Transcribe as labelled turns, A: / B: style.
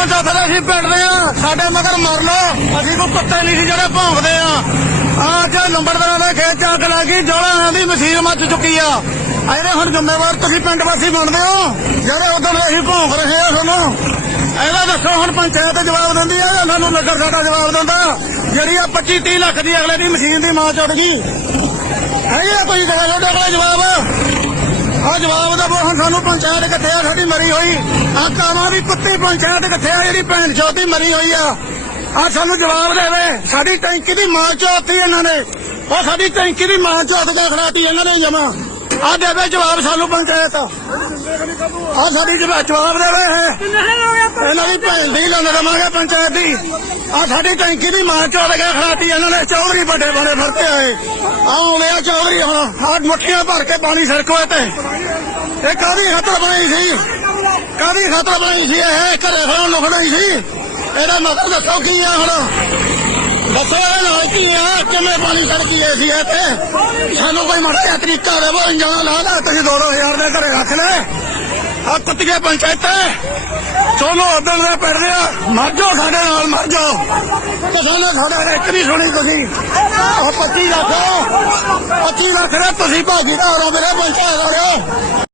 A: ਦਸਾਂ ਚੌਥੇ ਦੇ ਅਸੀਂ ਪਿੰਡਦੇ ਆ। ਸਾਡੇ ਮਗਰ ਮਰ ਲਓ। ਅਸੀਂ ਕੋਈ ਕੁੱਤੇ ਨਹੀਂ ਸੀ ਜਿਹੜੇ ਭੌਂਕਦੇ ਆ। ਅੱਜ ਲੰਬੜਦਾਰਾਂ ਦੇ ਖੇਤ ਚ ਅੱਗ ਲੱਗੀ ਜੋਲਾਂ ਦੀ ਮਸ਼ੀਨ ਮੱਚ ਚੁੱਕੀ ਆ। ਇਹਦੇ ਹੁਣ ਜ਼ਿੰਮੇਵਾਰ ਤੁਸੀਂ ਪਿੰਡ ਵਾਸੀ ਬਣਦੇ ਹੋ। ਜਿਹੜੇ ਉਦੋਂ ਅਸੀਂ ਭੌਂਕ ਰਹੇ ਆ ਸਾਨੂੰ ਇਹਦਾ ਦੱਸੋ ਹੁਣ ਪੰਚਾਇਤ ਜਵਾਬ ਦਿੰਦੀ ਆ ਜਾਂ ਸਾਨੂੰ ਨਗਰ ਸਾਡਾ ਜਵਾਬ ਦਿੰਦਾ? ਜਿਹੜੀ ਆ 25 30 ਲੱਖ ਦੀ ਅਗਲੇ ਦੀ ਮਸ਼ੀਨ ਦੀ ਮਾਂ ਚੁੱਟ ਗਈ। ਹੈਗੀ ਆ ਕੋਈ ਗੱਲ? ਤੁਹਾਡੇ ਕੋਲ ਜਵਾਬ ਸਾਨੂੰ ਪੰਚਾਇਤ ਕਿੱਥੇ ਆ ਸਾਡੀ ਮਰੀ ਹੋਈ। ਆ ਕਾਵਾਂ ਦੀ ਕੁੱਤੀ ਪੰਚਾਇਤ ਕਿੱਥੇ ਆ, ਜਿਹੜੀ ਭੈਣ ਚੋਦੀ ਮਰੀ ਹੋਈ ਆ। ਆ ਸਾਨੂੰ ਜਵਾਬ ਦੇਵੇ, ਸਾਡੀ ਟੈਂਕੀ ਦੀ ਮਾਂ ਚੋਤੀ ਇਹਨਾਂ ਨੇ। ਉਹ ਸਾਡੀ ਟੈਂਕੀ ਦੀ ਮਾਂ ਚੋਤ ਕੇ ਖੜਾਤੀ ਇਹਨਾਂ ਨੇ ਜਮਾ। ਆ ਦੇਵੇ ਜਵਾਬ ਸਾਨੂੰ ਪੰਚਾਇਤ। ਆ ਸਾਡੀ ਜਵਾਬ ਦੇਵੇ ਇਹਨਾਂ ਦੀ ਭੈਣ ਦੀ ਲੰਨ ਦਵਾਂਗੇ ਪੰਚਾਇਤ ਦੀ। ਆ ਸਾਡੀ ਟੈਂਕੀ ਦੀ ਮਾਂ ਚੋਦ ਕੇ ਖੜਾਤੀ ਇਹਨਾਂ ਨੇ, ਚੌਧਰੀ ਵੱਡੇ ਬਣੇ ਫਿਰਦੇ ਆਏ ਆਉਂਦੇ ਆ ਚੌਧਰੀ ਹੁਣ ਆ ਮੁੱਠੀਆਂ ਭਰ ਕੇ ਪਾਣੀ ਸੜਕੋਂ ਤੇ ਇਹ ਕਾਦੀ ਖਤਰ ਬਣਾਈ ਸੀ? ਕਾਦੀ ਖਤਰ ਬਣਾਈ ਸੀ ਇਹ? ਘਰੇ ਫਿਰ ਲੁਕਣੀ ਸੀ? ਇਹਦਾ ਮਤਲਬ ਦੱਸੋ ਕੀ ਆ ਹੁਣ? ਦੱਸੋ ਇਹ ਨਾਲ ਕੀ ਆ? ਕਿਵੇਂ ਪਾਣੀ ਸੜਕੀ ਐ ਸੀ ਇੱਥੇ? ਸਾਨੂੰ ਕੋਈ ਮਾੜਾ ਜਿਹਾ ਤਰੀਕਾ ਦੇਵੋ ਇੰਜਾਨ ਲਾ ਲਾ ਤੁਸੀਂ 2000 ਦੇ ਘਰੇ ਰੱਖ ਲੈ। ਆ ਕੁੱਤੀਏ ਪੰਚਾਇਤਾਂ ਚਲੋ ਉਦੋਂ ਦੇ ਪੜ ਦੇ ਮਰ ਜਾਓ ਸਾਡੇ ਨਾਲ, ਮਰ ਜਾਓ। ਤੁਸੀਂ ਸਾਡੇ ਨਾਲ ਇੱਕ ਨਹੀਂ ਸੁਣੀ ਤੁਸੀਂ। ਉਹ 25 ਲੱਖ 25 ਲੱਖ ਦੇ ਤੁਸੀਂ ਭਾਗੀ ਭਾਗੀਦਾਰ ਹੋ, ਮੇਰੇ ਪੰਚਾਇਤ ਵਾਲਿਓ